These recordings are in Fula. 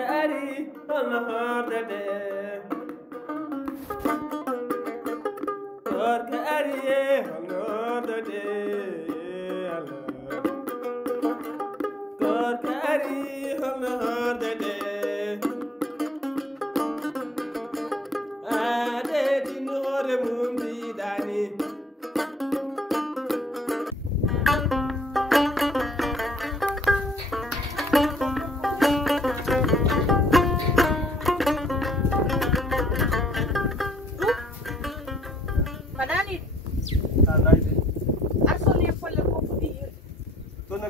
KORKA ari on hordede KORKA ari on hordede KORKA ari on hordede ade dinore mumbi dani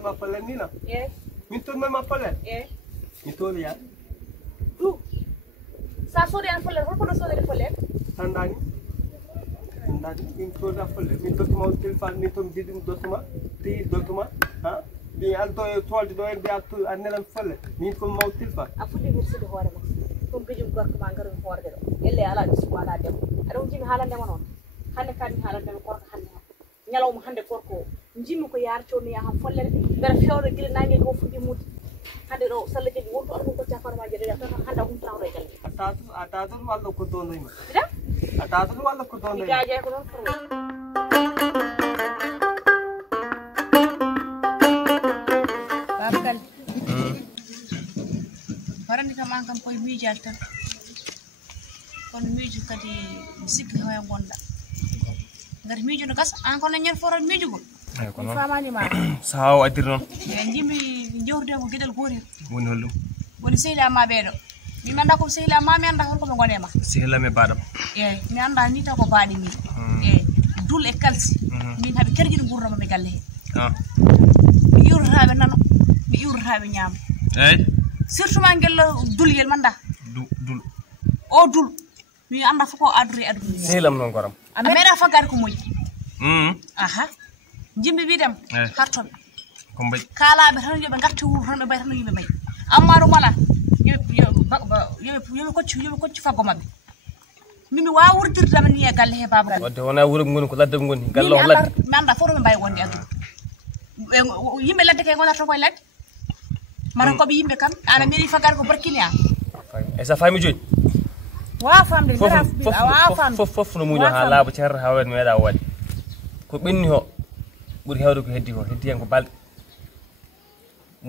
ma fallen ni na min ton ma fallen mi ton ya du sa so de an fallen ko do so de fallen sandani min ton da fallen min ton ma telefon min ton bidim dotuma ti dotuma ha bi alto e tolde do en bi aktu annelam fallen min ko ma telefon afudi bursude hoore ma kom bijum gorko ma ngaru hoorde do elle ala bisu ala dem ado jimi halande ma non hande kan halande ko hande nyalawma hande korko jimmi ko yarto ni ha follere ber fewre gila nangi ko fudi mudi hande do salla jeji wonto alko ko jafarma jede tan handa hum tawre gal atatu wallo ko dono mi ida atatu wallo ko dono gaaje ko non furu babgal warandi kam an kam koy miijal tan kon miiju kadi sikki hoya gonda ngati miiju no gas an kono nyen foral miijugo kono famani ma sawo adir non jimi jowrde ko gedel gotel woni hollum woni sehla ma beedo mi manda ko sehla ma mi anda holko mo gonema sehla me badam mi anda ni ta ko baadi mi dul e kalsi min habi kerjiri burrama mi galle mi yurtaabe nano mi yurtaabe nyam surtout ma ngel dul yel manda dul o dul mi anda fako aduri sehlam non goram ameda fagar ko moy aha jimbi bidam hartobe ko mbay kala be tan yobe ngarte wuro tan be bay tan yobe bay amma do mala yobe koccu fago mabbe mimi wa wurdirde am ni e galle he baba wadde wona wuro ngoni ko ladde ngoni gallo ladde mi anda foro be bay wonde adu yimbe ladde kay gonata koy ladde mara ko be yimbe kam ana meri fagar ko barkini am e sa fami joni wa famde fof no muño ha laabo cer ha wen meeda wadi ko benni ho buri hewde ko heddi hen ko balde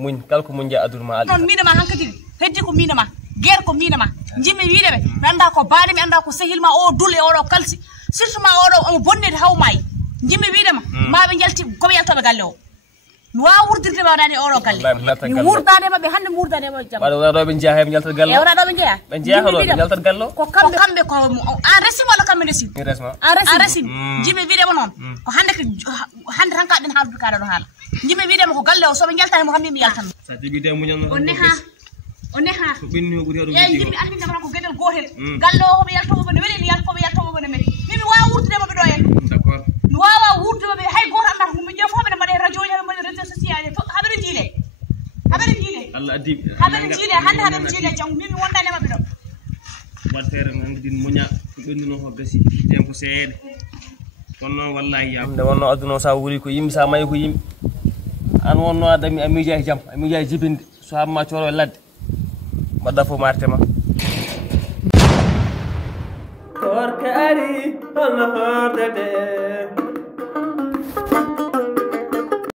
muñ kal ko muñja adurma aldi non minama hankati heddi ko minama ger ko minama jimmi wiidebe mi anda ko baade mi anda ko sehilma o dul e odo kalsi surtout ma odo o bonnede hawmay jimmi wiidema maabe jalti ko be yaltobe galle o mi wa wurdirde ma dani odo galle mi wurdade mabbe hande wurdade mabbe jam wala do be jeeha be jalta gallo wala do be jeeha be jeeha do jalta gallo ko kambe ko an resim wala kambe resim an resim jimmi wiidema non ko hande tan ka den haaldu kada do haala jimmi wiidema ko galle o so be jaltani mo hammi mi yaltan sa tibi de muñal non on ne ha ko benni ho buri hewde jimmi andi dama ko gedel gotel galle o ko be yalto mo ne weli yalto mo yalto mo ne men mimi wa wurtude mabbe do en d'accord mi wawa wurtude mabbe hay goto anda ko mi jofo be made radio ya made réseaux sociaux habere jile Allah addi habere jile hande habere jile jam mimi wondane mabbe do watere nande din muña ko benni no ho gasi tempo seede kono wallahi ya de wonno adduno sa wuri ko yimmi sa may ko yimmi an wonno adami amija jam amija jibinde so hamma coro ladde badda fo martema KORKA ari on hordede